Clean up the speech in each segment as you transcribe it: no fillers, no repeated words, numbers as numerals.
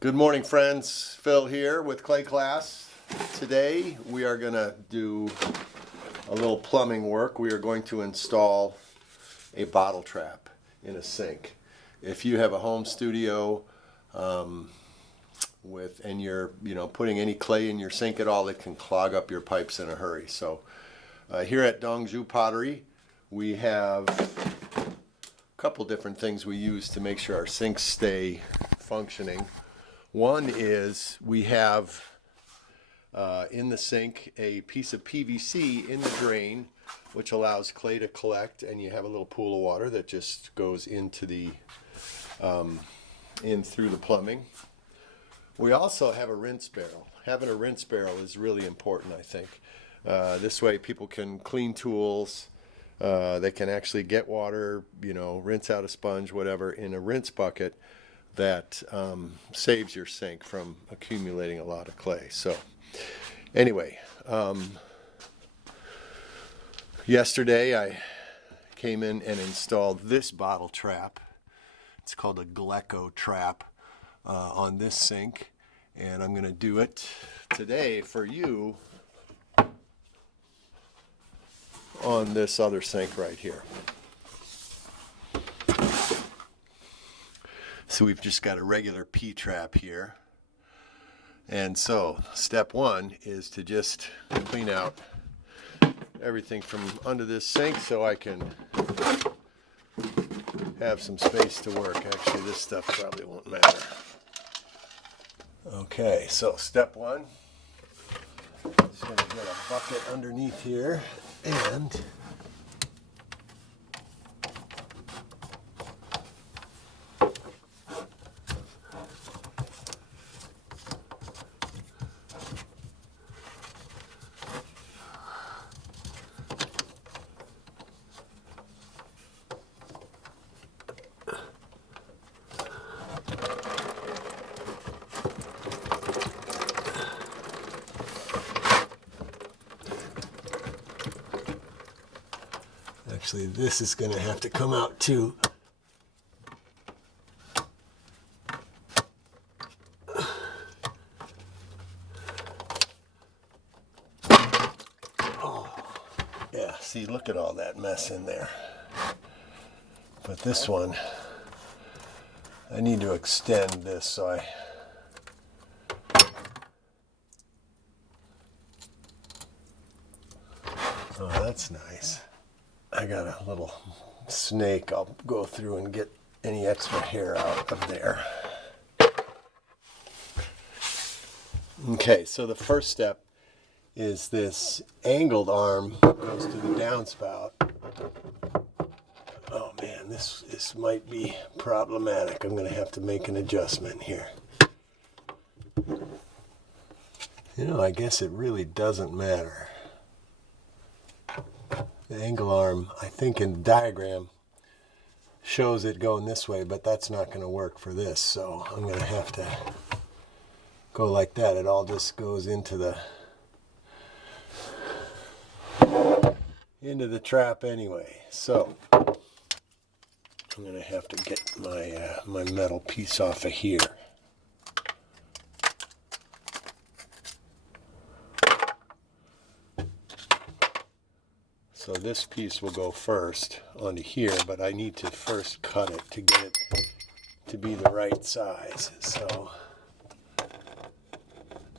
Good morning, friends. Phil here with clay class. Today we are going to do a little plumbing work. We are going to install a bottle trap in a sink. If you have a home studio and you're putting any clay in your sink at all, it can clog up your pipes in a hurry. So here at Dongzhu Pottery, we have a couple different things we use to make sure our sinks stay functioning. One is we have in the sink a piece of PVC in the drain, which allows clay to collect, and you have a little pool of water that just goes into the in through the plumbing. We also have a rinse barrel. Having a rinse barrel is really important, I think. This way people can clean tools. They can actually get water, rinse out a sponge, whatever, in a rinse bucket that saves your sink from accumulating a lot of clay. So anyway, yesterday I came in and installed this bottle trap. It's called a Glecko trap on this sink, and I'm going to do it today for you on this other sink right here. So we've just got a regular P-trap here. And so step one is to just clean out everything from under this sink so I can have some space to work. Actually, this stuff probably won't matter. Okay, so step one, just going to get a bucket underneath here and actually, this is going to have to come out too. Oh, yeah, see, look at all that mess in there. But this one, I need to extend this so oh, that's nice. I got a little snake. I'll go through and get any extra hair out of there. Okay, so the first step is this angled arm goes to the downspout. Oh man, this might be problematic. I'm going to have to make an adjustment here. I guess it really doesn't matter. The angle arm, I think in the diagram, shows it going this way, but that's not going to work for this, so I'm going to have to go like that. It all just goes into the trap anyway. So I'm going to have to get my metal piece off of here. So this piece will go first onto here, but I need to first cut it to get it to be the right size. So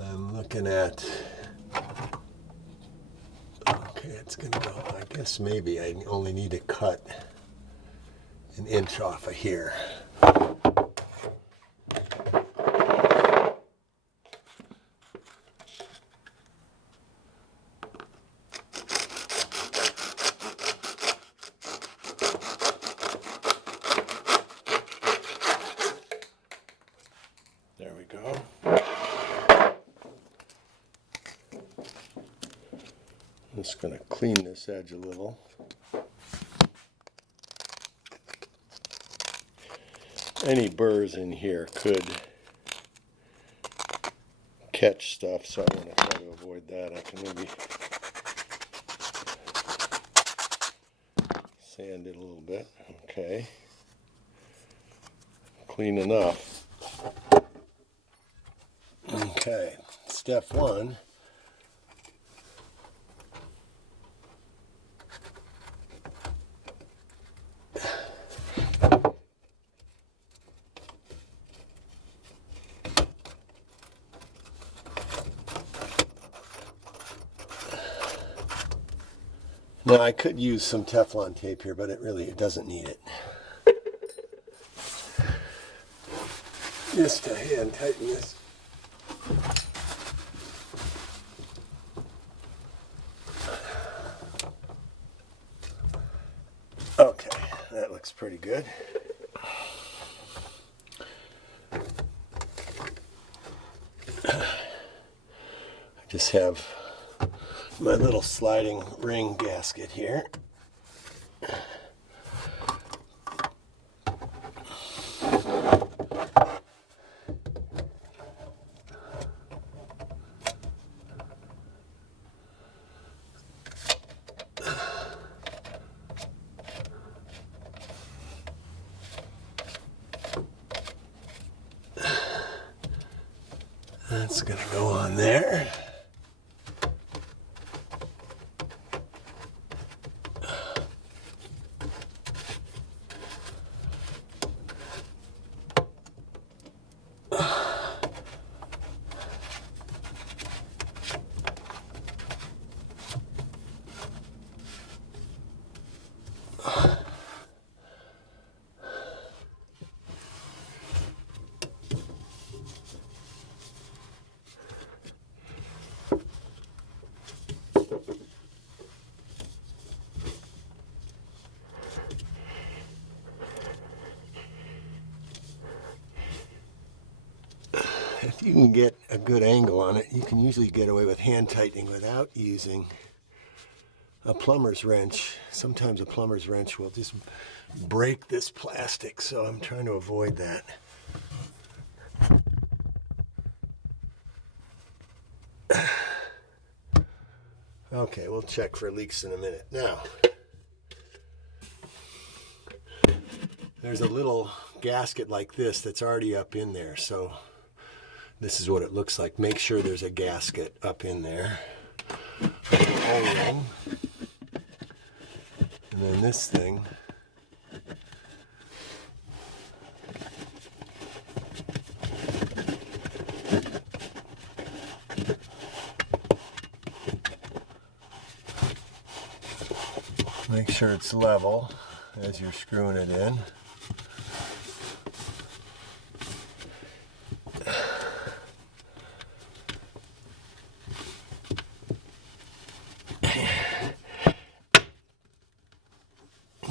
I'm looking at, okay, it's going to go, I guess maybe I only need to cut an inch off of here. There we go. I'm just going to clean this edge a little. Any burrs in here could catch stuff, so I'm going to try to avoid that. I can maybe sand it a little bit. Okay. Clean enough. Okay, step one. Now I could use some Teflon tape here, but it doesn't need it. Just to hand tighten this. Okay, that looks pretty good. I just have my little sliding ring gasket here. That's going to go on there. If you can get a good angle on it, you can usually get away with hand tightening without using a plumber's wrench. Sometimes a plumber's wrench will just break this plastic, so I'm trying to avoid that. Okay, we'll check for leaks in a minute. Now, there's a little gasket like this that's already up in there, so this is what it looks like. Make sure there's a gasket up in there. O-ring. And then this thing. Make sure it's level as you're screwing it in.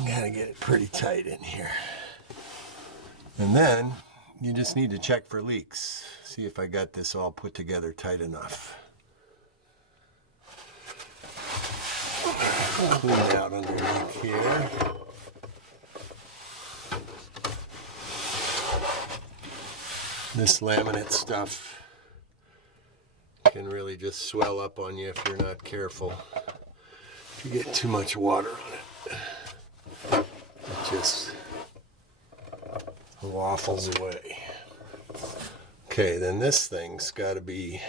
Gotta get it pretty tight in here. And then you just need to check for leaks. See if I got this all put together tight enough. Clean it out underneath here. This laminate stuff can really just swell up on you if you're not careful. If you get too much water on it. It just waffles away. Okay, then this thing's got to be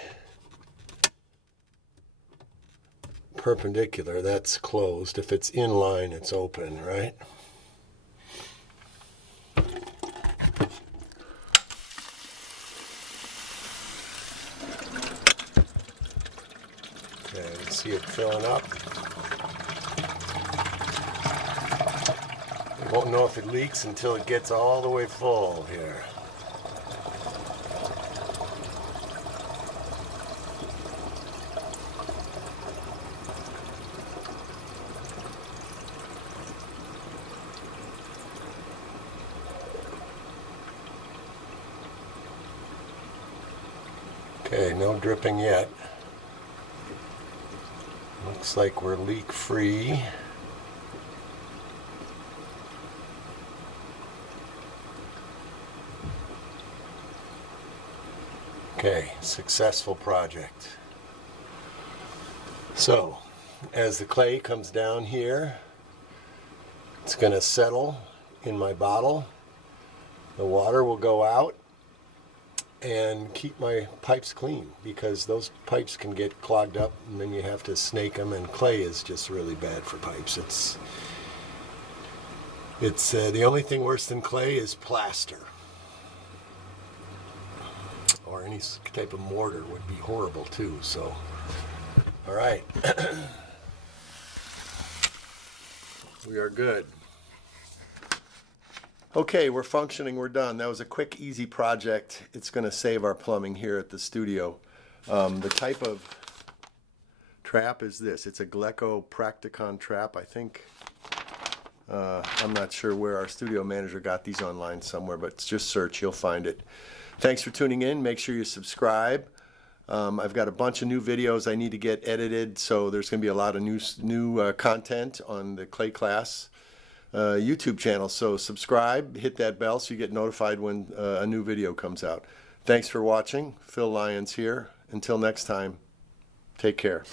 perpendicular. That's closed. If it's in line, it's open, right? Okay, you see it filling up. You won't know if it leaks until it gets all the way full here. Okay, no dripping yet. Looks like we're leak free. Okay, successful project. So, as the clay comes down here, it's going to settle in my bottle. The water will go out, and keep my pipes clean, because those pipes can get clogged up and then you have to snake them, and clay is just really bad for pipes. It's the only thing worse than clay is plaster, or any type of mortar would be horrible too. So, all right. We are good. Okay, we're functioning, we're done. That was a quick, easy project. It's going to save our plumbing here at the studio. The type of trap is this. It's a Gleco Practicon trap, I think. I'm not sure where our studio manager got these online somewhere, but just search, you'll find it. Thanks for tuning in. Make sure you subscribe. I've got a bunch of new videos I need to get edited, so there's going to be a lot of new content on the Clay Class YouTube channel. So subscribe, hit that bell so you get notified when a new video comes out. Thanks for watching. Phil Lyons here. Until next time, take care.